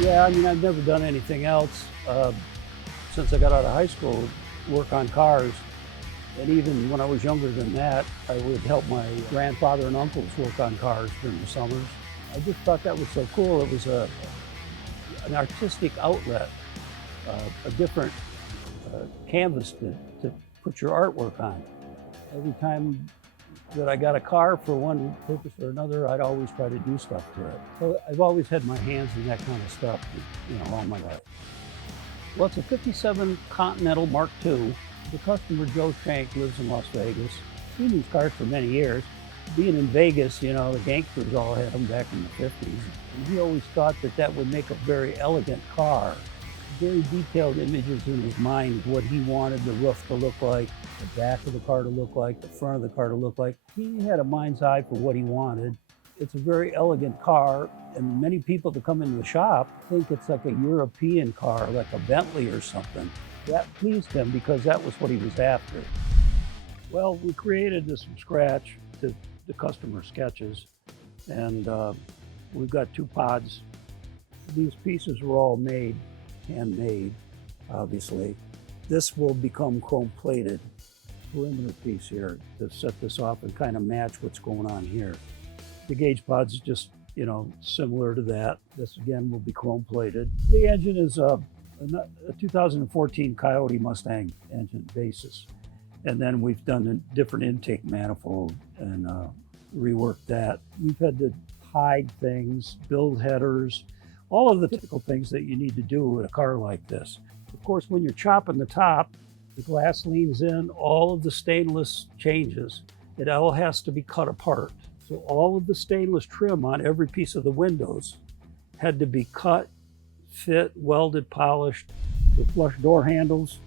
Yeah, I mean, I've never done anything else since I got out of high school, work on cars. And even when I was younger than that, I would help my grandfather and uncles work on cars during the summers. I just thought that was so cool. It was an artistic outlet, a different canvas to put your artwork on. Every time that I got a car for one purpose or another, I'd always try to do stuff to it. So I've always had my hands in that kind of stuff, all my life. Well, it's a '57 Continental Mark II. The customer, Joe Shank, lives in Las Vegas. He's seen these cars for many years. Being in Vegas, the gangsters all had them back in the '50s. And he always thought that would make a very elegant car. Very detailed images in his mind of what he wanted the roof to look like, the back of the car to look like, the front of the car to look like. He had a mind's eye for what he wanted. It's a very elegant car, and many people that come into the shop think it's like a European car, like a Bentley or something. That pleased him because that was what he was after. Well, we created this from scratch to the customer sketches, and we've got 2 pods. These pieces were all made, handmade, obviously. This will become chrome plated perimeter piece here to set this off and kind of match what's going on here. The gauge pod's just, similar to that. This again will be chrome plated. The engine is a 2014 Coyote Mustang engine basis. And then we've done a different intake manifold and reworked that. We've had to hide things, build headers, all of the typical things that you need to do with a car like this. Of course, when you're chopping the top, the glass leans in, all of the stainless changes. It all has to be cut apart. So all of the stainless trim on every piece of the windows had to be cut, fit, welded, polished. The flush door handles.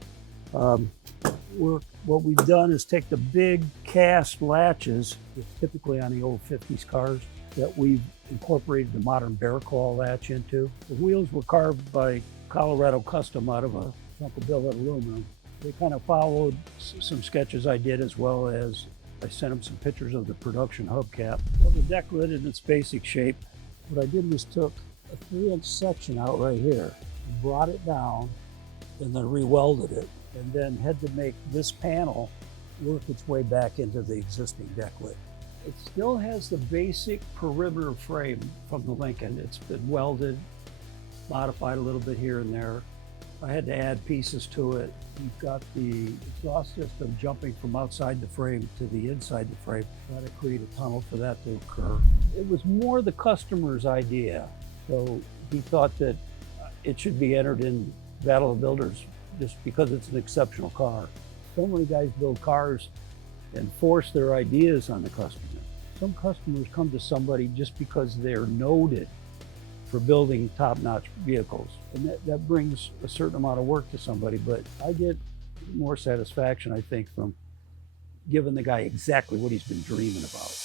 What we've done is take the big cast latches, that's typically on the old '50s cars, that we've incorporated the modern bear claw latch into. The wheels were carved by Colorado Custom out of a chunk of billet aluminum. They kind of followed some sketches I did, as well as I sent them some pictures of the production hubcap. Well, the deck lid in its basic shape, what I did was took a 3-inch section out right here, brought it down, and then re-welded it, and then had to make this panel work its way back into the existing deck lid. It still has the basic perimeter frame from the Lincoln. It's been welded, modified a little bit here and there. I had to add pieces to it. We've got the exhaust system jumping from outside the frame to the inside the frame. Got to create a tunnel for that to occur. It was more the customer's idea. So he thought that it should be entered in Battle of Builders just because it's an exceptional car. So many guys build cars and force their ideas on the customer. Some customers come to somebody just because they're noted for building top-notch vehicles. And that brings a certain amount of work to somebody, but I get more satisfaction, I think, from giving the guy exactly what he's been dreaming about.